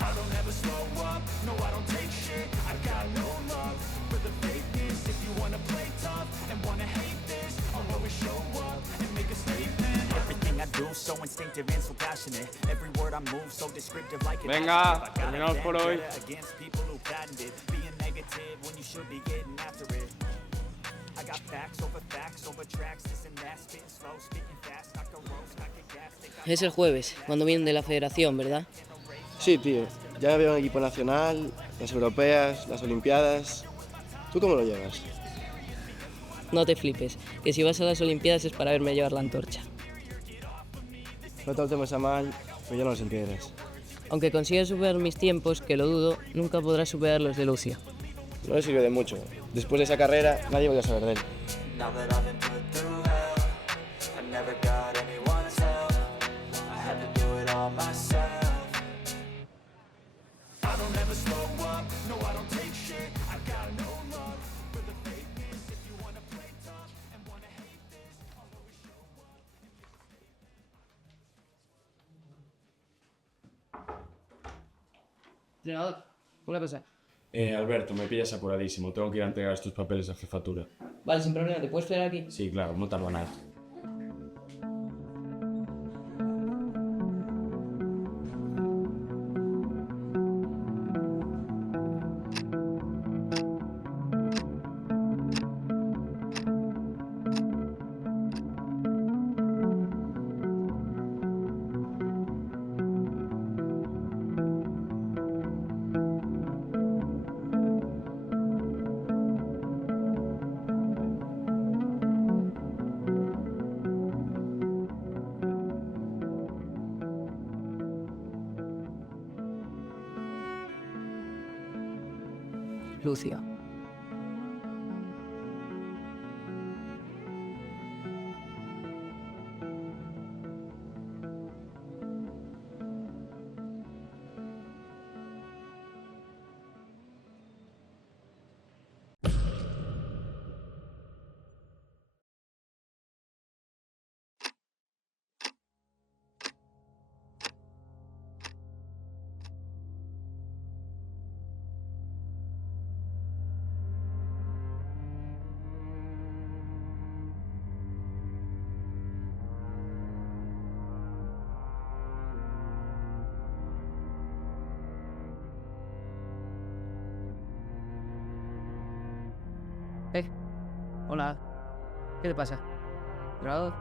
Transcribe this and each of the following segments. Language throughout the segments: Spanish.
I don't ever slow up, no I don't take shit. I got no love for the fakeness. If you wanna play tough and wanna hate this, I'll always show up and make a statement. Everything I do so instinctive and so passionate. Every word I move so descriptive like an Venga, terminamos por hoy. against people who patented being negative when you should be getting after it. I got facts over tracks, this and that, spitting slow, speaking fast, knock the roast, knock the gas. Es el jueves, cuando vienen de la federación, ¿verdad? Sí, tío. Ya veo un equipo nacional, las europeas, las olimpiadas. ¿Tú cómo lo llevas? No te flipes, que si vas a las Olimpiadas es para verme llevar la antorcha. No te lo tomes a mal, pero yo no sé en qué eres. Aunque consigas superar mis tiempos, que lo dudo, nunca podrás superar los de Lucia. No le sirvió de mucho. Después de esa carrera, nadie volvió a saber de él. Now that I've been put through hell, I never got anyone's help. I had to do it all myself. I don't ever slow up, no I don't take shit. I got no love for the fakeness. If you wanna play tough and wanna hate this, I'll always show up. Entrenador, una cosa. Alberto, me pillas apuradísimo. Tengo que ir a entregar estos papeles a jefatura. Vale, sin problema, ¿te puedes esperar aquí? Sí, claro, no tarda nada. Lucia. Hola. ¿Qué te pasa? ¿Entrenador?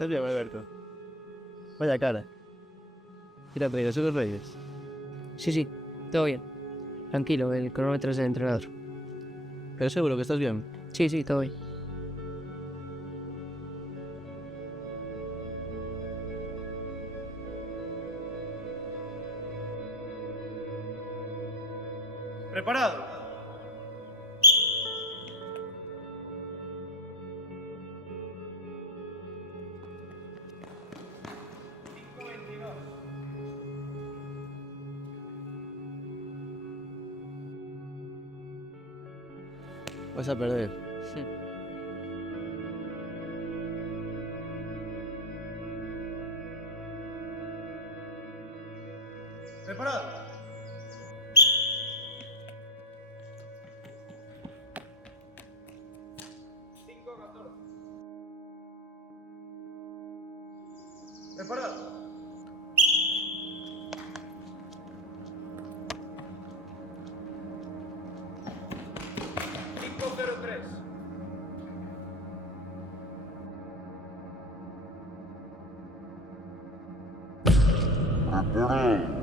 ¿Estás bien, Alberto? Vaya cara. Mira, Reyes, son los Reyes. Sí, sí, todo bien. Tranquilo, el cronómetro es del entrenador. Pero seguro que estás bien. Sí, sí, todo bien. ¿Preparado? Vas a perder. ¿Preparado? ¿Preparado? 5-0-3. Preparado.